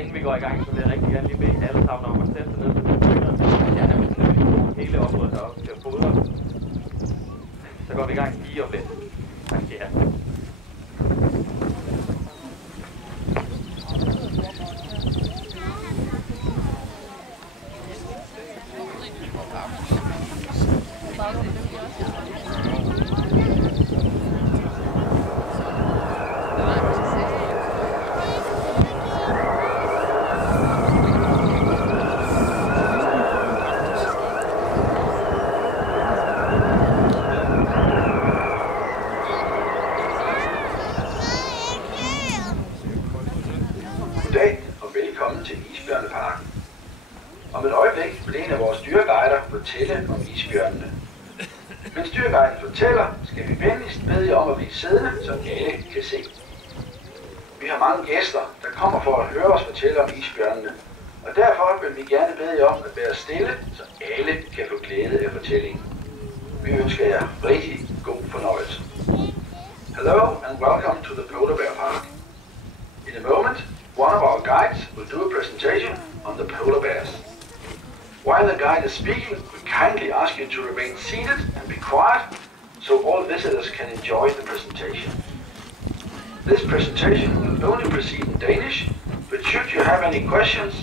inden vi går i gang, så vil jeg rigtig gerne lige bede alle sammen om at sætte sig ned på bøgerne. Jeg er nemlig sådan hele området heroppe til at fodre. Så går vi i gang lige om lidt. Tak skal I have. Goddag og velkommen til Isbjørneparken. Om et øjeblik vil en af vores dyreguider fortælle om isbjørnene. Mens dyreguiden fortæller, skal vi venligst bede jer om at blive siddende, så alle kan se. Vi har mange gæster, der kommer for at høre os fortælle om isbjørnene, og derfor vil vi gerne bede jer om at være stille, så alle kan få glæde af fortællingen. Vi ønsker jer rigtig god fornøjelse. Hello and welcome to the Polar Bear Park. In a moment, one of our guides will do a presentation on the polar bears. While the guide is speaking, we kindly ask you to remain seated and be quiet so all visitors can enjoy the presentation. This presentation will only proceed in Danish, but should you have any questions,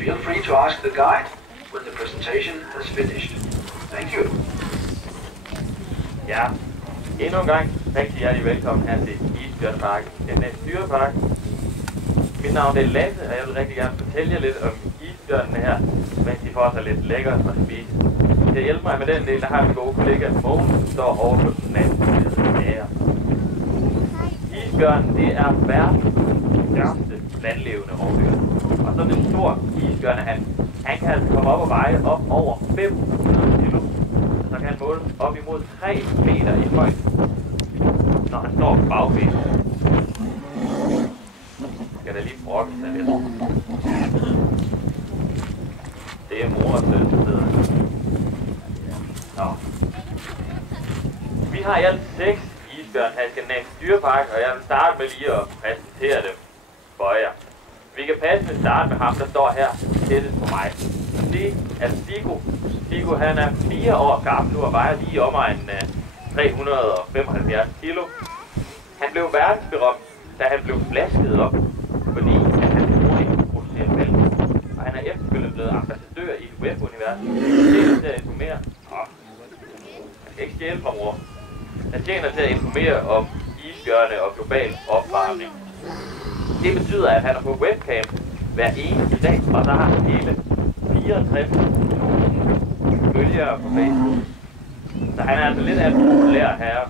feel free to ask the guide when the presentation has finished. Thank you. Ja, endnu en gang rigtig hjertelig velkommen her til Isbjørneparken, den dyrepark. Mit navn er Lasse, og jeg vil rigtig gerne fortælle jer lidt om isbjørnene her, mens de får sig lidt lækkert at spise. Til at hjælpe mig med den del, der har min gode kollega Mogens, som står over på den anden side af jer. Isbjørnen, det er verdens største landlevende rovdyr. Og sådan en stor isbjørn, han kan altså komme op og veje op over 500 kilo. Så kan han måle op imod 3 meter i højde, når han står på bagbenene. Skal der lige brokke sig lidt. Det er mor og søn, der sidder. Nå. Vi har i alt 6 isbjørn her i Skandinavisk Dyrepark, og jeg vil starte med lige at præsentere dem for jer. Vi kan passende starte med ham, der står her tættest på mig. Det er Siggo. Siggo, han er 4 år gammel nu og vejer lige omegnen 375 kilo. Han blev verdensberømt, da han blev flasket op, fordi han hurtigt producerer mælk. Og han er efterfølgende blevet ambassadør i webuniverset. Han tjener til at informere. Man skal ikke stjæle fra mor. Han tjener til at informere om isbjørne og global opvarmning. Det betyder, at han er på webcam hver eneste dag, og så har han hele 64.000 følgere på Facebook. Så han er altså lidt af en populær herre.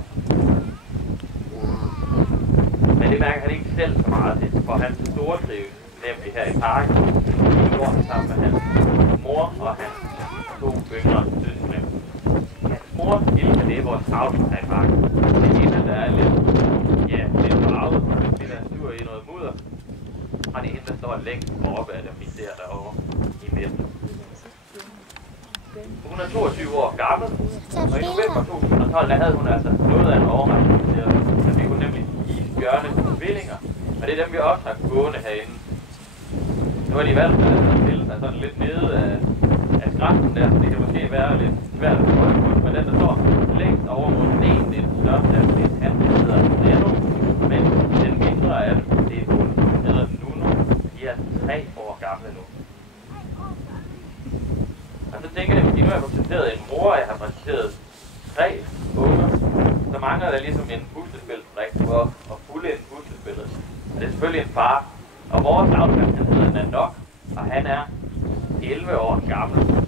Men det mærker han ikke selv så meget til, for han stortrives nemlig her i parken. Han går sammen med hans mor og hans 2 yngre søskende. Hans mor, Ilka, det er vores auto her i parken. Det er hende, der er lidt farvet, og lidt der sur i noget mudder. Og det er hende, der står længst oppe af dem, vi ser derovre i midten. Hun er 22 år gammel, og i november 2012, der havde hun altså noget af en overraskelse til os. Vi kunne nemlig isbjørne-tvillinger, og det er dem, vi også har gående herinde. Nu har de valgt at stille sig sådan lidt nede af skræften der, så det kan måske være lidt svært at få øje på, men den, der står længst over mod den ene, det er den største af dem, det er han, der hedder Nano, men den mindre af dem, det er hun, der hedder Nuno. De er 3 år gamle nu. Og så tænker jeg, at nu har jeg præsenteret en mor, og jeg har præsenteret 3 unger, så mangler der ligesom en puslespilsbrik for at fuldende puslespillet. Og det er selvfølgelig en far. Og vores afstand, han hedder Nandok, og han er 11 år gammel.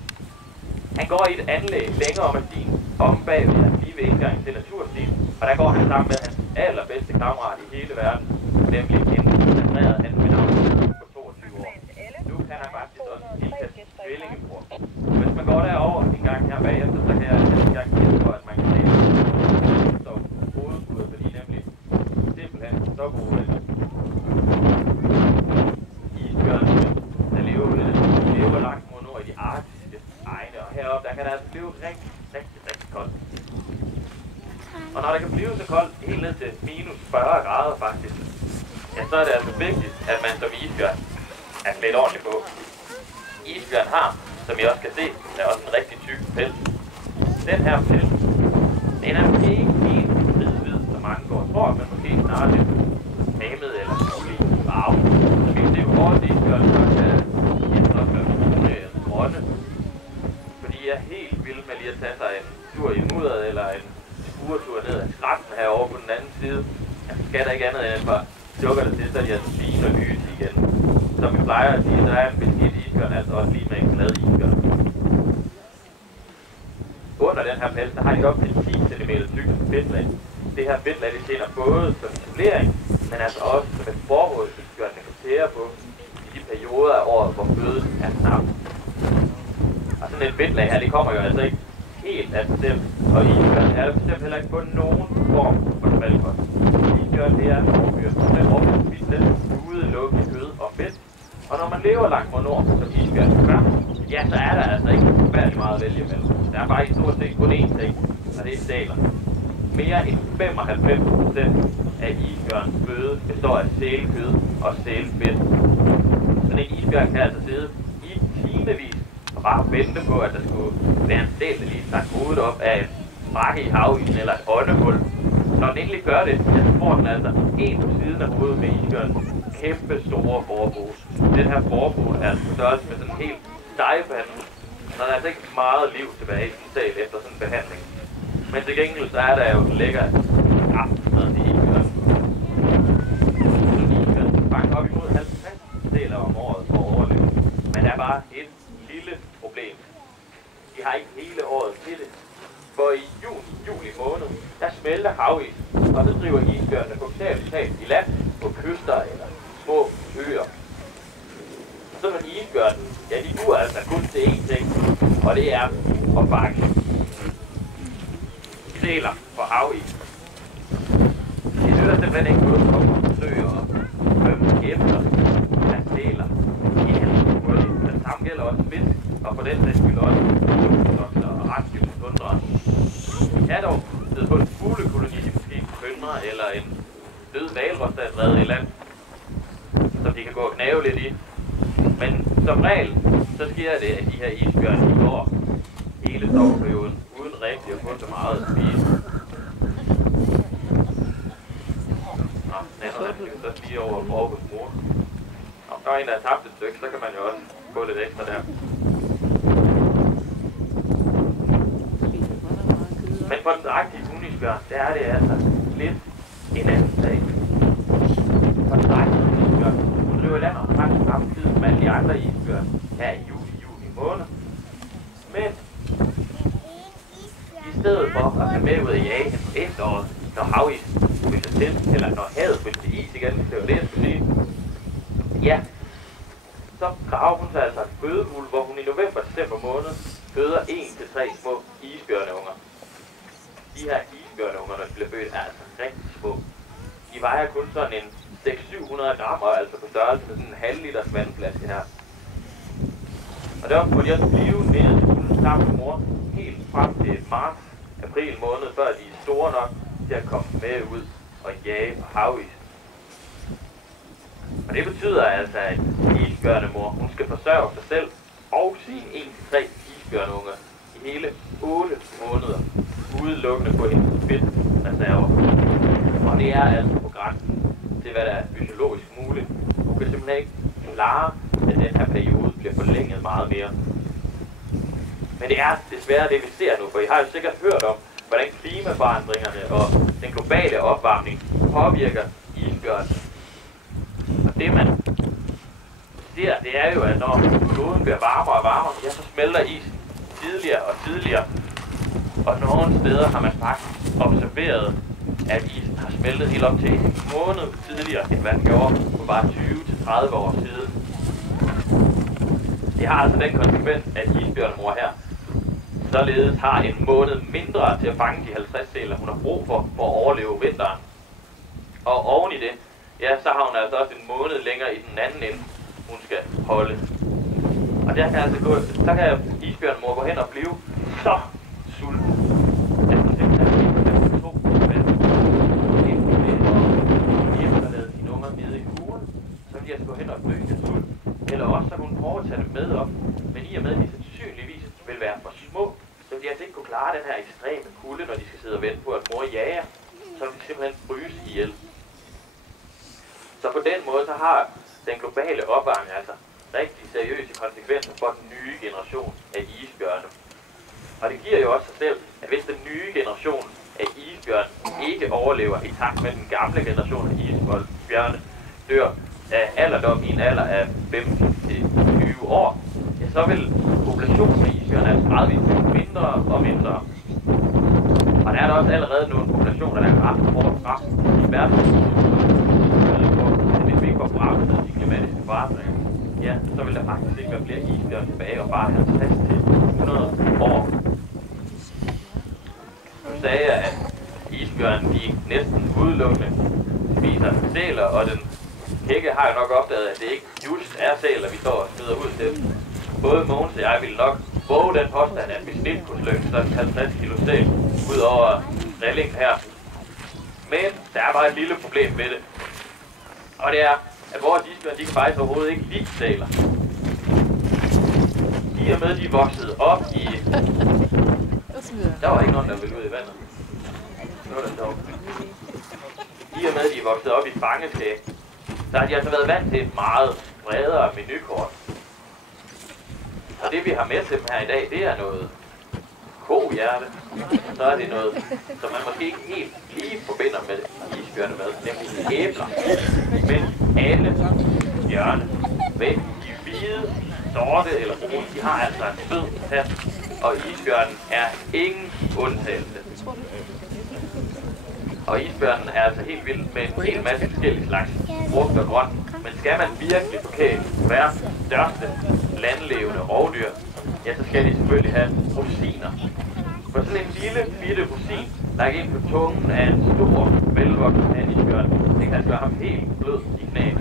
Han går i et anlæg længere om ad stien, om bagved hans lige ved indgangen til naturstien, og der går han sammen med hans allerbedste kammerat i hele verden, nemlig en koncentreret hans navn på 22 år. Nu kan han faktisk også Ilkas tvillingebror. Hvis man går derover en gang her bagefter, så kan jeg en gang kende for, at man kan se så hovedpuder, fordi nemlig simpelthen så gode isbjørne, der lever langt mod nord i de arktiske egne, og heroppe, der kan der altså blive rigtig, rigtig, rigtig koldt. Og når der kan blive så koldt helt ned til minus 40 grader faktisk, ja, så er det altså vigtigt, at man som isbjørn er klædt ordentligt på. Isbjørn har, som I også kan se, er også en rigtig tyk pels. Den her pels, den er ikke helt hvid, som mange går og tror, men måske snarere lidt mamet eller mulig farve. Vi kan se jo hårdt isbjørn, så kan også være brune eller grønne. Fordi jeg er helt vild med lige at tage sig en tur i mudderet eller en skuretur ned ad skrætten herovre på den anden side. Jeg skal da ikke andet end bare dukker det til, så de er fine og lyse igen. Som vi plejer at sige, der er en beskidt isbjørn, altså også lige med en glad isbjørn. Under den her pels, der har de op til 10 cm tyk fedtlag. Det her fedtlag, det tjener både som isolering, men altså også som et forråd, isbjørnene kan tære på i de perioder af året, hvor føden er knap. Og sådan et fedtlag her, det kommer jo altså ikke helt af sig selv, og isbjørn er der bestemt heller ikke på nogen form for smalkost. Isbjørn, det er en rovdyr, den rovdyr spiser den udelukkende kød og fedt. Og når man lever langt mod nord, som isbjørn gør, ja, så er der altså ikke forfærdeligt meget at vælge imellem. Der er bare i stort set kun én ting, og det er sæler. Mere end 95% af isbjørns føde består af sælkød og sælfedt. Sådan en isbjørn kan altså sidde i timevis og bare vente på, at der skulle være en sæl, der lige stak hovedet op af en frakke i havisen eller et åndehul. Når den endelig gør det, så får den altså en på siden af hovedet med isbjørns kæmpe store forbud. Den her forbud er altså størrelse med sådan en helt stejpande, så der er altså ikke meget liv tilbage i sæl efter sådan en behandling. Men til gengæld så er der jo en lækker aftensmad til isbjørn. Isbjørn skal fange op imod 50 sæler om året for at overleve. Men der er bare et lille problem. De har ikke hele året til det. For i juli måned, der smelter havis, og så driver isbjørnene bogstaveligt talt i land på kyster eller små øer. Sådan en isbjørn, ja, de duer altså kun til én ting, og det er at fange sæler på havis. Det nytter simpelthen ikke noget at komme og besøge og svømme efter af sæler. De er helt hurtigt. Det samme gælder også fisk, og for den sags skyld også luksusokser og rensdyr tundra. De er dog siddet på en fuglekoloni, de måske plyndrer eller en død hvalros, der er drevet i land, som de kan gå og knæve lidt i. Men som regel, så sker det, at de her isbjørn går hele sommerperioden, uden rigtig at få så meget at spise. Nå, nænderne skal så lige over Borges mor. Om der er en, der har tabt et stykke, så kan man jo også få lidt ekstra der. Men for den drægtige hunisbjørn, der er det altså lidt en anden sag. For den drægtige hunisbjørn, hun driver land omkring samme tid som alle de andre isbjørn her i juli måned. Men i stedet for at have med ud at jage hen på efteråret, når havisen fryser til, eller når havet fryser til is igen, det var det, jeg skulle sige. Ja, så graver hun sig altså en fødehul, hvor hun i november-december måned føder 1-3 små isbjørneunger. De her isbjørneunger, når de bliver født, er altså rigtig små. De vejer kun sådan en 600-700 grammer, altså på størrelse med sådan en halv liters vandflaske her. Og derfor må de også blive nede til sammen med mor helt frem til marts-april måned, før de er store nok til at komme med ud og jage på havis. Og det betyder altså, at isbjørnemor, hun skal forsørge sig selv og sine 1-3 isbjørnunger i hele 8 måneder, udelukkende på en fedtreserver. Og det er altså på grænsen til, hvad der er fysiologisk muligt. Hun kan simpelthen ikke klare, at den her periode bliver forlænget meget mere. Men det er desværre det, vi ser nu, for I har jo sikkert hørt om, hvordan klimaforandringerne og den globale opvarmning påvirker isbjørn. Og det man ser, det er jo, at når kloden bliver varmere og varmere, ja, så smelter isen tidligere og tidligere. Og nogle steder har man faktisk observeret, at isen har smeltet helt op til en måned tidligere, end hvad den gjorde på bare 20-30 år siden. Det har altså den konsekvens, at isbjørnemor her således har en måned mindre til at fange de 50 sæler, hun har brug for at overleve vinteren. Og oven i det, ja, så har hun altså også en måned længere i den anden ende, hun skal holde. Og der kan altså så kan isbjørnemor gå hen og blive så sulten, at hun simpelthen ikke to mænd inden det og efterlade sine unger nede i hulen, så vil de altså gå hen og dø af sult, eller også så kunne hun prøve at tage dem med op, men i og med, at de sandsynligvis vil være for små, så vil de altså ikke kunne klare den her ekstreme kulde, når de skal sidde og vente på, at mor jager, så vil de simpelthen fryse ihjel. Så på den måde, så har den globale opvarmning altså rigtig seriøse konsekvenser for den nye generation af isbjørne. Og det giver jo også sig selv, at hvis den nye generation af isbjørn ikke overlever i takt med den gamle generation af isbjørne, dør af alderdom i en alder af 15-20 år, ja, så vil populationen af isbjørn altså gradvist blive mindre og mindre. Og der er der også allerede nogle populationer, der er ret hårdt ramt i verden. Hvis vi ikke får bremset de klimatiske forandringer, ja, så vil der faktisk ikke være flere isbjørn tilbage og bare 50-100 år. Nu sagde jeg, at isbjørnen de næsten udelukkende spiser sæler, og den Hække har jo nok opdaget, at det ikke just er sæler, vi står og smider ud til. Både Mogens og jeg ville nok våge den påstand, at vi snit kunne slynge sådan 50 kilo sæl ud over rillingen her. Men der er bare et lille problem ved det. Og det er, at vores isbjørn, de kan faktisk overhovedet ikke lide sæler. I og med, de voksede op i... Der var ikke nogen, der ville ud i vandet. Nu er det sjovt. I og med, de voksede op i fangeskab, så har de altså været vant til et meget bredere menukort. Og det vi har med til dem her i dag, det er noget kohjerte. Så er det noget, som man måske ikke helt lige forbinder med isbjørne med, nemlig æbler. Men alle bjørne, hvad de hvide, sorte eller brune, de har altså en sød tand, og isbjørnen er ingen undtagelse. Og isbjørnen er altså helt vild med en hel masse forskellige slags frugt og grønt. Men skal man virkelig forkæle verdens største landlevende rovdyr, ja, så skal de selvfølgelig have rosiner. For sådan en lille bitte rosin, lagt ind på tungen af en stor, velvoksen handisbjørn, det kan gøre ham helt blød i knæene.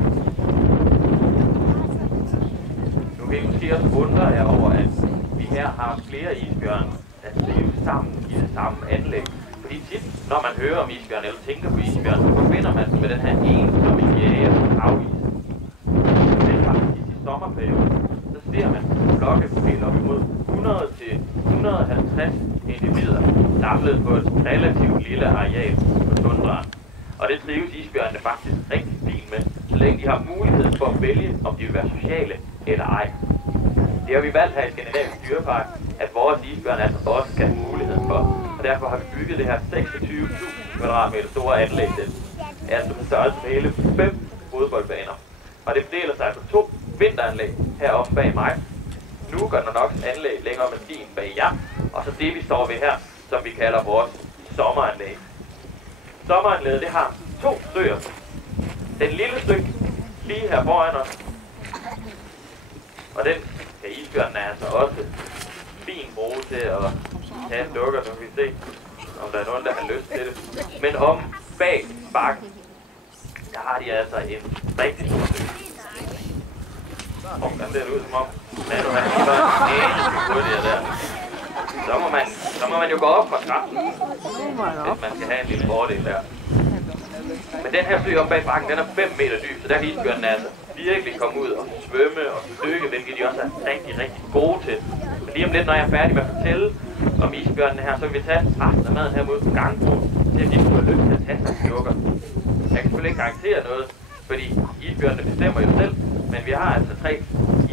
Nu kan I måske også undre jer over, at vi her har flere isbjørn, der trives sammen i det samme anlæg. Fordi tit, når man hører om isbjørn eller tænker på isbjørn, så forbinder man sig med den her ensomme jæger som havis. Men faktisk i sommerperioden, så ser man flokke helt op imod 100-150 individer samlet på et relativt lille areal på tundraen. Og det trives isbjørnene faktisk rigtig fint med, så længe de har mulighed for at vælge, om de vil være sociale eller ej. Det har vi valgt her i Skandinavisk Dyrepark, at vores isbjørn altså også skal have mulighed for. Og derfor har vi bygget det her 26.000 kvadratmeter store anlæg til. Altså med størrelse med hele 5 fodboldbaner. Og det fordeler sig på 2 vinteranlæg heroppe bag mig. Nu går der nok anlæg længere med stien bag jer. Og så det vi står ved her, som vi kalder vores sommeranlæg. Sommeranlæget det har 2 søer. Den lille stykke lige her foran os. Og den kan isbjørnen altså også fint bruge til at tage dukker, så vi se, om der er nogen, der har lyst til det. Men om bag bakken, der har de altså en rigtig stor sø. Den ser ud som om, der er nu hurtigere der. Så må man jo gå op fra trappen, hvis man skal have en lille fordel der. Men den her sø om bag bakken, den er 5 meter dyb, så der kan isbjørnen altså virkelig komme ud og svømme og dykke, hvilket de også er rigtig, rigtig gode til. Men lige om lidt, når jeg er færdig med at fortælle om isbjørnene her, så vil vi tage resten af maden her mod på gangbroen, til at de får lyst til at tage sig dukker. Jeg kan selvfølgelig ikke garantere noget, fordi isbjørnene bestemmer jo selv, men vi har altså 3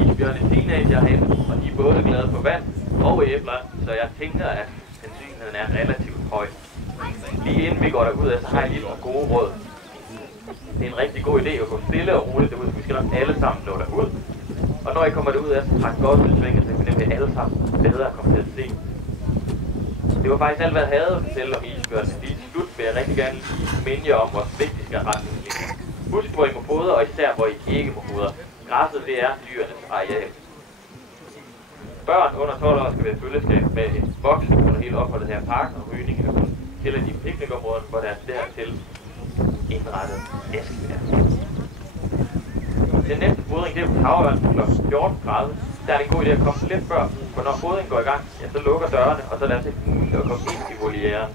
isbjørne teenager herinde, og de er både glade for vand og æbler, så jeg tænker, at sandsynligheden er relativt høj. Lige inden vi går derud, så har jeg lige nogle gode råd. Det er en rigtig god idé at gå stille og roligt derud, så vi skal nok alle sammen nå derud. Og når I kommer derud, så træk godt udsvinget, så kan vi nemlig alle sammen bedre komme til at se. Det var faktisk alt, hvad jeg havde at fortælle om isbjørnene. Lige til slut vil jeg rigtig gerne minde jer om vores vigtigste retningslinjer. Husk, hvor I må fodre, og især hvor I ikke må fodre. Græsset, det er dyrenes areal. Børn under 12 år skal være i følgeskab med et voksen under hele opholdet her i parken og rygning til de piknikområder, hvor der er dertil indrettet æskevær. Den næste fodring, det er på havørn kl. 14:30. Der er det en god idé at komme lidt før, for når fodringen går i gang, ja, så lukker dørene, og så er det altså ikke muligt at komme ind i volieren.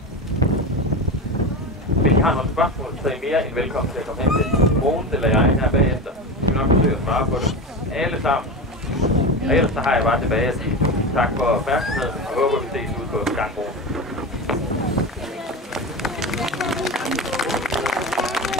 Hvis I har nogle spørgsmål, så er I mere end velkommen til at komme hen til Mogens eller jeg her bagefter. Vi vil nok forsøge at svare på det. alle sammen. Og ellers så har jeg bare tilbage at sige tak for opmærksomheden, og håber vi ses ude på gangbroen.